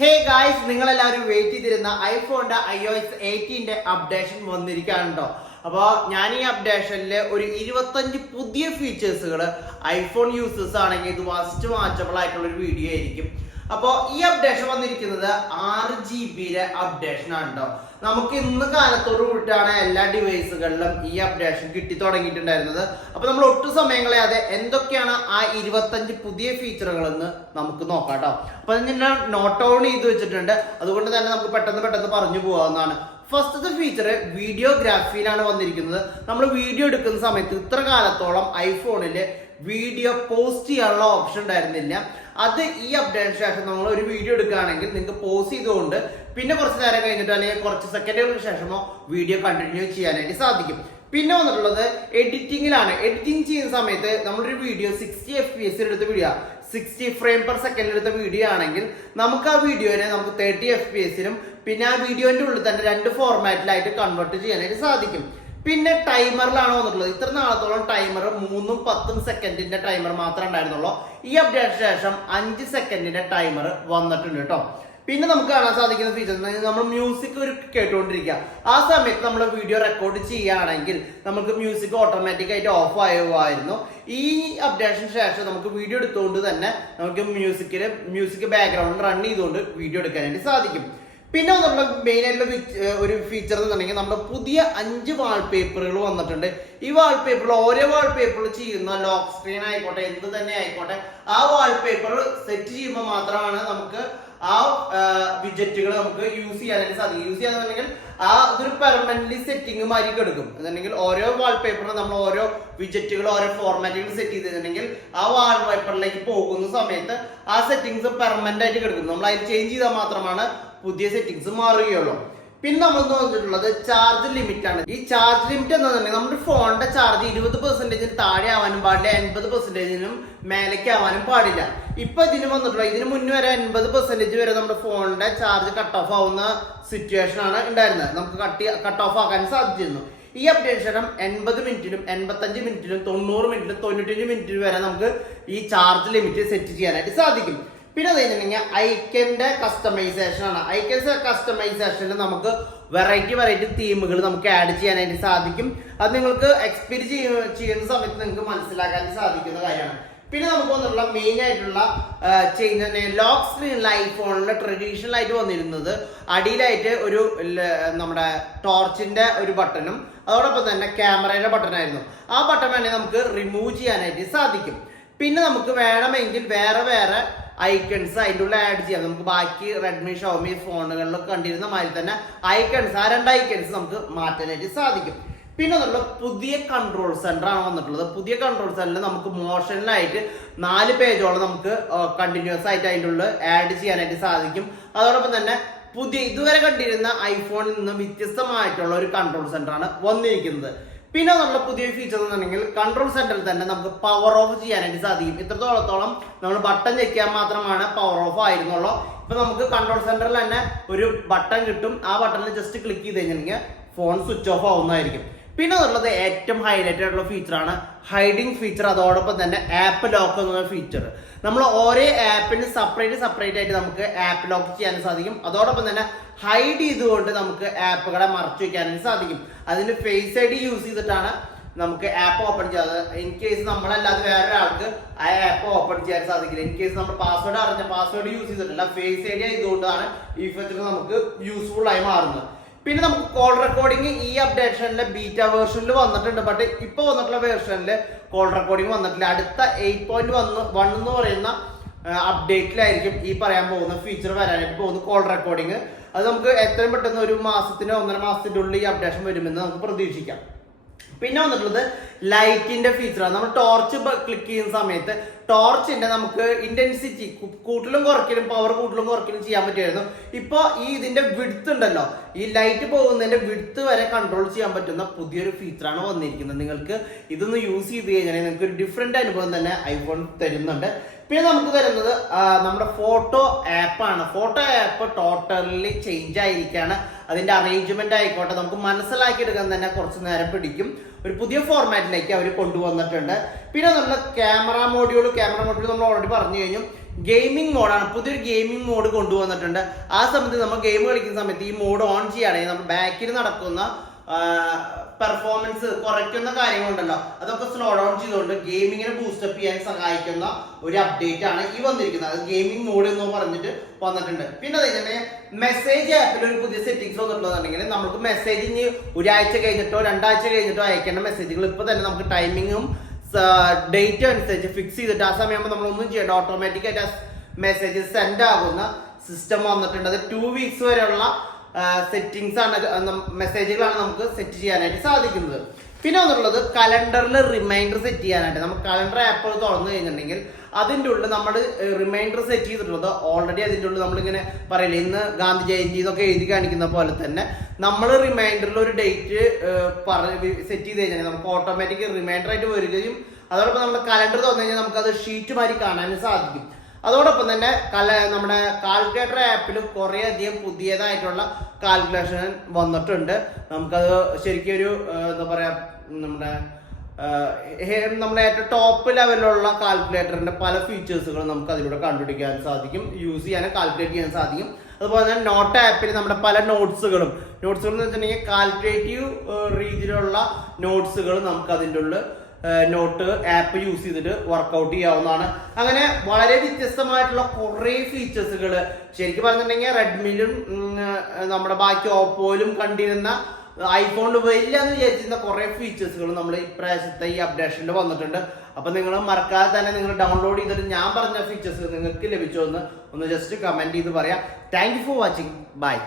Hey guys, നിങ്ങളെല്ലാവരും wait ചെയ്തിരുന്ന ഐഫോണിന്റെ iOS 18 updation വന്നിരിക്കുകയാണോ. അപ്പോൾ ഞാൻ ഈ അപ്ഡേഷനിൽ ഒരു 25 പുതിയ ഫീച്ചേഴ്സുകൾ ഐഫോൺ യൂസേഴ്സ് ആണെങ്കിൽ ഇത് മസ്റ്റ് വാച്ചബിൾ ആയിട്ടുള്ള ഒരു വീഡിയോ ആയിരിക്കും. അപ്പോൾ ഈ അപ്ഡേഷൻ വന്നിരിക്കുന്നത് 6GB അപ്ഡേഷൻ ആണ് കേട്ടോ. നമുക്ക് ഇന്ന് കാലത്തോട് കൂടിയിട്ടാണ് എല്ലാ ഡിവൈസുകളിലും ഈ അപ്ഡേഷൻ കിട്ടി തുടങ്ങിയിട്ടുണ്ടായിരുന്നത്. അപ്പൊ നമ്മൾ ഒട്ടും സമയം കളയാതെ എന്തൊക്കെയാണ് ആ 25 പുതിയ ഫീച്ചറുകളെന്ന് നമുക്ക് നോക്കാം കേട്ടോ. അപ്പൊ ഞാൻ നോട്ട് ഡൗൺ ചെയ്ത് വെച്ചിട്ടുണ്ട്, അതുകൊണ്ട് തന്നെ നമുക്ക് പെട്ടെന്ന് പറഞ്ഞു പോകാവുന്നതാണ്. ഫസ്റ്റത്തെ ഫീച്ചർ വീഡിയോഗ്രാഫിയിലാണ് വന്നിരിക്കുന്നത്. നമ്മൾ വീഡിയോ എടുക്കുന്ന സമയത്ത് ഇത്ര കാലത്തോളം ഐഫോണിൽ വീഡിയോ പോസ്റ്റ് ചെയ്യാനുള്ള ഓപ്ഷൻ ഉണ്ടായിരുന്നില്ല. അത് ഈ അപ്ഡേറ്റിന് ശേഷം നമ്മൾ ഒരു വീഡിയോ എടുക്കുകയാണെങ്കിൽ നിങ്ങൾക്ക് പോസ്റ്റ് ചെയ്തുകൊണ്ട് പിന്നെ കുറച്ച് നേരം കഴിഞ്ഞിട്ടോ അല്ലെങ്കിൽ കുറച്ച് സെക്കൻഡുകൾക്ക് ശേഷമോ വീഡിയോ കണ്ടിന്യൂ ചെയ്യാനായിട്ട് സാധിക്കും. പിന്നെ വന്നിട്ടുള്ളത് എഡിറ്റിംഗിലാണ്. എഡിറ്റിംഗ് ചെയ്യുന്ന സമയത്ത് നമ്മളൊരു വീഡിയോ 60 FPS എടുത്ത വീഡിയോ 60 ഫ്രെയിം പെർ സെക്കൻഡ് എടുത്ത വീഡിയോ ആണെങ്കിൽ നമുക്ക് ആ വീഡിയോനെ നമുക്ക് 30 FPS പിന്നെ ആ വീഡിയോന്റെ ഉള്ളിൽ തന്നെ 2 ഫോർമാറ്റിലായിട്ട് കൺവേർട്ട് ചെയ്യാനായിട്ട് സാധിക്കും. പിന്നെ ടൈമറിലാണ് വന്നിട്ടുള്ളത്. ഇത്ര നാളത്തോളം ടൈമർ 3ഉം 10ഉം സെക്കൻഡിന്റെ ടൈമർ മാത്രമേ ഉണ്ടായിരുന്നുള്ളൂ. ഈ അപ്ഡേറ്റിന് ശേഷം 5 സെക്കൻഡിന്റെ ടൈമർ വന്നിട്ടുണ്ട് കേട്ടോ. പിന്നെ നമുക്ക് കാണാൻ സാധിക്കുന്ന ഫീച്ചർ നമ്മൾ മ്യൂസിക് കേട്ടുകൊണ്ടിരിക്കുക, ആ സമയത്ത് നമ്മൾ വീഡിയോ റെക്കോർഡ് ചെയ്യുകയാണെങ്കിൽ നമുക്ക് മ്യൂസിക് ഓട്ടോമാറ്റിക് ആയിട്ട് ഓഫ് ആയിരുന്നു. ഈ അപ്ഡേഷന് ശേഷം നമുക്ക് വീഡിയോ എടുത്തുകൊണ്ട് തന്നെ നമുക്ക് മ്യൂസിക് ബാക്ക്ഗ്രൗണ്ട് റൺ ചെയ്തുകൊണ്ട് വീഡിയോ എടുക്കാനായിട്ട് സാധിക്കും. പിന്നെ നമ്മുടെ മെയിൻ ആയിട്ടുള്ള ഒരു ഫീച്ചർ എന്ന് പറഞ്ഞിട്ടുണ്ടെങ്കിൽ നമ്മുടെ പുതിയ 5 വാൾപേപ്പറുകൾ വന്നിട്ടുണ്ട്. ഈ വാൾപേപ്പറിൽ ഓരോ വാൾപേപ്പറിൽ ചെയ്യുന്ന ലോക്ക് സ്ക്രീൻ ആയിക്കോട്ടെ എന്ത് തന്നെ ആയിക്കോട്ടെ, ആ വാൾപേപ്പർ സെറ്റ് ചെയ്യുമ്പോൾ മാത്രമാണ് നമുക്ക് ആ വിജറ്റുകൾ നമുക്ക് യൂസ് ചെയ്യാനായിട്ട് സാധിക്കും. യൂസ് ചെയ്യാന്നുണ്ടെങ്കിൽ അതൊരു പെർമനന്റ്ലി സെറ്റിംഗ് മാറി എടുക്കും. എന്നുണ്ടെങ്കിൽ ഓരോ വാൾപേപ്പറിനും നമ്മൾ ഓരോ വിജറ്റുകൾ ഓരോ ഫോർമാറ്റുകൾ സെറ്റ് ചെയ്തിട്ടുണ്ടെങ്കിൽ ആ വാൾപേപ്പറിലേക്ക് പോകുന്ന സമയത്ത് ആ സെറ്റിംഗ്സ് പെർമനന്റ് ആയിട്ട് കിടക്കും. നമ്മൾ അതിൽ ചേഞ്ച് ചെയ്താൽ മാത്രമാണ് പുതിയ സെറ്റിംഗ്സ് മാറുകയുള്ളൂ. പിന്നെ നമ്മൾ നോക്കിയിട്ടുള്ളത് ചാർജ് ലിമിറ്റ് ആണ്. ഈ ചാർജ് ലിമിറ്റ് എന്താണെന്നുണ്ടെങ്കിൽ നമ്മുടെ ഫോണിന്റെ ചാർജ് 20% താഴെ ആവാനും പാടില്ല, 80% മേലേക്ക് ആവാനും പാടില്ല. ഇപ്പൊ ഇതിന് വന്നിട്ടുള്ള ഇതിന് മുന്നേ വരെ 80% വരെ നമ്മുടെ ഫോണിന്റെ ചാർജ് കട്ട് ഓഫ് ആവുന്ന സിറ്റുവേഷൻ ആണ് ഉണ്ടായിരുന്നത്. നമുക്ക് കട്ട് ഓഫ് ആക്കാൻ സാധിച്ചിരുന്നു. ഈ അപ്ഡേഷൻ 80 മിനിറ്റിലും 85 മിനിറ്റിലും 90 മിനിറ്റിലും 95 മിനിറ്റിലും വരെ നമുക്ക് ഈ ചാർജ് ലിമിറ്റ് സെറ്റ് ചെയ്യാനായിട്ട് സാധിക്കും. പിന്നെ അത് കഴിഞ്ഞിട്ടുണ്ടെങ്കിൽ ഐക്കന്റെ കസ്റ്റമൈസേഷൻ ആണ്. ഐക്കൻസ് കസ്റ്റമൈസേഷനിൽ നമുക്ക് വെറൈറ്റി തീമുകൾ നമുക്ക് ആഡ് ചെയ്യാനായിട്ട് സാധിക്കും. അത് നിങ്ങൾക്ക് എക്സ്പീരിയൻസ് ചെയ്യുന്ന സമയത്ത് നിങ്ങൾക്ക് മനസ്സിലാക്കാൻ സാധിക്കുന്ന കാര്യമാണ്. പിന്നെ നമുക്ക് വന്നിട്ടുള്ള മെയിൻ ആയിട്ടുള്ള ചേഞ്ച് ലോക്ക് സ്ക്രീനിൽ ഐഫോണിൽ ട്രഡീഷണൽ ആയിട്ട് വന്നിരുന്നത് അടിയിലായിട്ട് ഒരു നമ്മുടെ ടോർച്ചിന്റെ ഒരു ബട്ടണും അതോടൊപ്പം തന്നെ ക്യാമറയുടെ ബട്ടണായിരുന്നു. ആ ബട്ടൺ വേണമെങ്കിൽ നമുക്ക് റിമൂവ് ചെയ്യാനായിട്ട് സാധിക്കും. പിന്നെ നമുക്ക് വേണമെങ്കിൽ വേറെ ഐക്കൺസ് അതിൻ്റെ ഉള്ളിൽ ആഡ് ചെയ്യാം. നമുക്ക് ബാക്കി റെഡ്മി ഷോമി ഫോണുകളിലൊക്കെ കണ്ടിരുന്ന മാതിരി തന്നെ ഐക്കൺസ് ആ 2 ഐക്കൺസ് നമുക്ക് മാറ്റാനായിട്ട് സാധിക്കും. പിന്നെ എന്നുള്ള പുതിയ കൺട്രോൾ സെന്റർ ആണ് വന്നിട്ടുള്ളത്. പുതിയ കൺട്രോൾ സെന്ററിൽ നമുക്ക് മോഷനിലായിട്ട് 4 പേജോളം നമുക്ക് കണ്ടിന്യൂസ് ആയിട്ട് അതിൻ്റെ ഉള്ളിൽ ആഡ് ചെയ്യാനായിട്ട് സാധിക്കും. അതോടൊപ്പം തന്നെ പുതിയ ഇതുവരെ കണ്ടിരുന്ന ഐഫോണിൽ നിന്ന് വ്യത്യസ്തമായിട്ടുള്ള ഒരു കൺട്രോൾ സെന്റർ ആണ് വന്നിരിക്കുന്നത്. പിന്നെ നമ്മുടെ പുതിയ ഫീച്ചർ എന്നുണ്ടെങ്കിൽ കൺട്രോൾ സെന്ററിൽ തന്നെ നമുക്ക് പവർ ഓഫ് ചെയ്യാനായിട്ട് സാധിക്കും. ഇത്രത്തോളത്തോളം നമ്മൾ ബട്ടൺ ഞെക്കിയാൽ മാത്രമാണ് പവർ ഓഫ് ആയിരുന്നുള്ളൂ. ഇപ്പൊ നമുക്ക് കൺട്രോൾ സെന്ററിൽ തന്നെ ഒരു ബട്ടൺ കിട്ടും. ആ ബട്ടണിൽ ജസ്റ്റ് ക്ലിക്ക് ചെയ്ത് കഴിഞ്ഞിട്ടുണ്ടെങ്കിൽ ഫോൺ സ്വിച്ച് ഓഫ് ആവുന്നതായിരിക്കും. പിന്നെ ഉള്ളത് ഏറ്റവും ഹൈലൈറ്റഡ് ആയിട്ടുള്ള ഫീച്ചറാണ് ഹൈഡിങ് ഫീച്ചർ. അതോടൊപ്പം തന്നെ ആപ്പ് ലോക്ക് എന്ന ഫീച്ചർ. നമ്മൾ ഓരോ ആപ്പിന് സെപ്പറേറ്റ് ആയിട്ട് നമുക്ക് ആപ്പ് ലോക്ക് ചെയ്യാൻ സാധിക്കും. അതോടൊപ്പം തന്നെ ഹൈഡ് ചെയ്തുകൊണ്ട് നമുക്ക് ആപ്പുകളെ മറച്ചു വെക്കാനായിട്ട് സാധിക്കും. അതിന് ഫേസ് ഐ ഡി യൂസ് ചെയ്തിട്ടാണ് നമുക്ക് ആപ്പ് ഓപ്പൺ ചെയ്യാതെ. ഇൻ കേസ് നമ്മളല്ലാതെ വേറൊരാൾക്ക് ആ ആപ്പ് ഓപ്പൺ ചെയ്യാൻ സാധിക്കില്ല. ഇൻ കേസ് നമ്മൾ പാസ്വേഡ് യൂസ് ചെയ്തിട്ടില്ല, ഫേസ് ഐ ഡി ആയതുകൊണ്ടാണ് ഈ ഫീച്ചർ നമുക്ക് യൂസ്ഫുൾ ആയി മാറുന്നത്. പിന്നെ നമുക്ക് കോൾ റെക്കോർഡിംഗ് ഈ അപ്ഡേഷനിലെ ബീറ്റ വേർഷനിൽ വന്നിട്ടുണ്ട്. ബട്ട് ഇപ്പൊ വന്നിട്ടുള്ള വേർഷനിൽ കോൾ റെക്കോർഡിംഗ് വന്നിട്ടില്ല. അടുത്ത 8.1 എന്ന് പറയുന്ന അപ്ഡേറ്റിലായിരിക്കും ഈ പറയാൻ പോകുന്ന ഫീച്ചർ വരാനായിട്ട് പോകുന്നു, കോൾ റെക്കോർഡിംഗ്. അത് നമുക്ക് എത്രയും പെട്ടെന്ന് 1 മാസത്തിനോ 1.5 മാസത്തിന്റെ ഉള്ളിൽ ഈ അപ്ഡേഷൻ വരുമെന്ന് നമുക്ക് പ്രതീക്ഷിക്കാം. പിന്നെ വന്നിട്ടുള്ളത് ലൈറ്റിന്റെ ഫീച്ചറാണ്. നമ്മൾ ടോർച്ച് ക്ലിക്ക് ചെയ്യുന്ന സമയത്ത് ടോർച്ചിന്റെ നമുക്ക് ഇന്റൻസിറ്റി കൂട്ടലും കുറയ്ക്കലും പവർ കൂട്ടലും കുറയ്ക്കലും ചെയ്യാൻ പറ്റുമായിരുന്നു. ഇപ്പൊ ഇതിന്റെ വിഡ്ത്ത് ഉണ്ടല്ലോ, ഈ ലൈറ്റ് പോകുന്നതിന്റെ വിഡ്ത്ത് വരെ കൺട്രോൾ ചെയ്യാൻ പറ്റുന്ന പുതിയൊരു ഫീച്ചറാണ് വന്നിരിക്കുന്നത്. നിങ്ങൾക്ക് ഇതൊന്ന് യൂസ് ചെയ്ത് കഴിഞ്ഞാൽ നിങ്ങൾക്ക് ഒരു ഡിഫറെന്റ് അനുഭവം തന്നെ ഐഫോൺ തരുന്നുണ്ട്. പിന്നെ നമുക്ക് തരുന്നത് നമ്മുടെ ഫോട്ടോ ആപ്പാണ്. ഫോട്ടോ ആപ്പ് ടോട്ടലി ചേഞ്ച് ആയിരിക്കുകയാണ്. അതിന്റെ അറേഞ്ച്മെന്റ് ആയിക്കോട്ടെ നമുക്ക് മനസ്സിലാക്കിയെടുക്കാൻ തന്നെ കുറച്ച് നേരം പിടിക്കും. ഒരു പുതിയ ഫോർമാറ്റിലേക്ക് അവർ കൊണ്ടുവന്നിട്ടുണ്ട്. പിന്നെ നമ്മുടെ ക്യാമറ മോഡ്യൂൾ നമ്മൾ ഓൾറെഡി പറഞ്ഞു കഴിഞ്ഞു. ഗെയിമിംഗ് മോഡാണ്. പുതിയൊരു ഗെയിമിംഗ് മോഡ് കൊണ്ടുവന്നിട്ടുണ്ട്. ആ സമയത്ത് നമ്മൾ ഗെയിം കളിക്കുന്ന സമയത്ത് ഈ മോഡ് ഓൺ ചെയ്യുകയാണെങ്കിൽ നമ്മൾ ബാക്കിൽ നടക്കുന്ന പെർഫോമൻസ് കുറയ്ക്കുന്ന കാര്യങ്ങളുണ്ടല്ലോ, അതൊക്കെ സ്ലോ ഡൗൺ ചെയ്തുകൊണ്ട് ഗെയിമിങ്ങിനെ ബൂസ്റ്റപ്പ് ചെയ്യാൻ സഹായിക്കുന്ന ഒരു അപ്ഡേറ്റ് ആണ് ഈ വന്നിരിക്കുന്നത്. അത് ഗെയിമിംഗ് മോഡ് എന്ന് പറഞ്ഞിട്ട് വന്നിട്ടുണ്ട്. പിന്നെ അതേപോലെ മെസ്സേജ് ആപ്പിൽ ഒരു പുതിയ സെറ്റിംഗ്സ് വന്നിട്ടുണ്ടെങ്കിൽ നമുക്ക് മെസ്സേജ് ഇനി ഒരാഴ്ച കഴിഞ്ഞിട്ടോ 2 ആഴ്ച കഴിഞ്ഞിട്ടോ അയക്കേണ്ട മെസ്സേജുകൾ ഇപ്പൊ തന്നെ നമുക്ക് ടൈമിങ്ങും ഡേറ്റ് അനുസരിച്ച് ഫിക്സ് ചെയ്തിട്ട് ആ സമയമാകുമ്പോൾ നമ്മളൊന്നും ചെയ്യേണ്ട, ഓട്ടോമാറ്റിക് ആയിട്ട് മെസ്സേജ് സെൻഡ് ആകുന്ന സിസ്റ്റം വന്നിട്ടുണ്ട്. അത് 2 വീക്സ് വരെയുള്ള സെറ്റിംഗ്സ് ആണ്, മെസ്സേജുകളാണ് നമുക്ക് സെറ്റ് ചെയ്യാനായിട്ട് സാധിക്കുന്നത്. പിന്നെ വന്നിട്ടുള്ളത് കലണ്ടറിൽ റിമൈൻഡർ സെറ്റ് ചെയ്യാനായിട്ട്. നമുക്ക് കലണ്ടർ ആപ്പ് തുറന്നു കഴിഞ്ഞിട്ടുണ്ടെങ്കിൽ അതിൻ്റെ ഉള്ളിൽ നമ്മൾ റിമൈൻഡർ സെറ്റ് ചെയ്തിട്ടുള്ളത് ഓൾറെഡി അതിൻ്റെ ഉള്ളിൽ നമ്മളിങ്ങനെ പറയില്ല, ഇന്ന് ഗാന്ധി ജയന്തി എന്നൊക്കെ എഴുതി കാണിക്കുന്ന പോലെ തന്നെ നമ്മൾ റിമൈൻഡറിൽ ഒരു ഡേറ്റ് സെറ്റ് ചെയ്ത് കഴിഞ്ഞാൽ നമുക്ക് ഓട്ടോമാറ്റിക് റിമൈൻഡർ ആയിട്ട് വരികയും അതോടൊപ്പം നമ്മുടെ കലണ്ടർ തുറന്നു കഴിഞ്ഞാൽ നമുക്കത് ഷീറ്റ് മാതിരി കാണാനും സാധിക്കും. അതോടൊപ്പം തന്നെ നമ്മുടെ കാൽക്കുലേറ്റർ ആപ്പിൽ കുറേ അധികം പുതിയതായിട്ടുള്ള കാൽക്കുലേഷൻ വന്നിട്ടുണ്ട്. നമുക്കത് ശരിക്കും ഒരു എന്താ പറയാ, നമ്മുടെ ഏറ്റവും ടോപ്പ് ലെവലിലുള്ള കാൽക്കുലേറ്ററിന്റെ പല ഫീച്ചേഴ്സുകളും നമുക്ക് അതിലൂടെ കണ്ടുപിടിക്കാൻ സാധിക്കും, യൂസ് ചെയ്യാനും കാൽക്കുലേറ്റ് ചെയ്യാൻ സാധിക്കും. അതുപോലെ തന്നെ നോട്ട് ആപ്പിൽ നമ്മുടെ പല നോട്ട്സുകൾ എന്ന് വെച്ചിട്ടുണ്ടെങ്കിൽ കാൽക്കുലേറ്റീവ് രീതിയിലുള്ള നോട്ട്സുകൾ നമുക്ക് അതിൻ്റെ ഉള്ളിൽ നോട്ട് ആപ്പ് യൂസ് ചെയ്തിട്ട് വർക്കൗട്ട് ചെയ്യാവുന്നതാണ്. അങ്ങനെ വളരെ വ്യത്യസ്തമായിട്ടുള്ള കുറേ ഫീച്ചേഴ്സുകൾ ശരിക്കും പറഞ്ഞിട്ടുണ്ടെങ്കിൽ റെഡ്മിയിലും നമ്മുടെ ബാക്കി ഓപ്പോയിലും കണ്ടിരുന്ന ഐഫോണിൽ വരില്ല എന്ന് വിചാരിച്ചിരുന്ന കുറേ ഫീച്ചേഴ്സുകൾ നമ്മൾ ഇപ്രാവശ്യത്തെ ഈ അപ്ഡേഷനിൽ വന്നിട്ടുണ്ട്. അപ്പൊ നിങ്ങൾ മറക്കാതെ തന്നെ നിങ്ങൾ ഡൗൺലോഡ് ചെയ്തിട്ട് ഞാൻ പറഞ്ഞ ഫീച്ചേഴ്സ് നിങ്ങൾക്ക് ലഭിച്ചോ എന്ന് ഒന്ന് ജസ്റ്റ് കമന്റ് ചെയ്ത് പറയാം. Thank you for watching. By.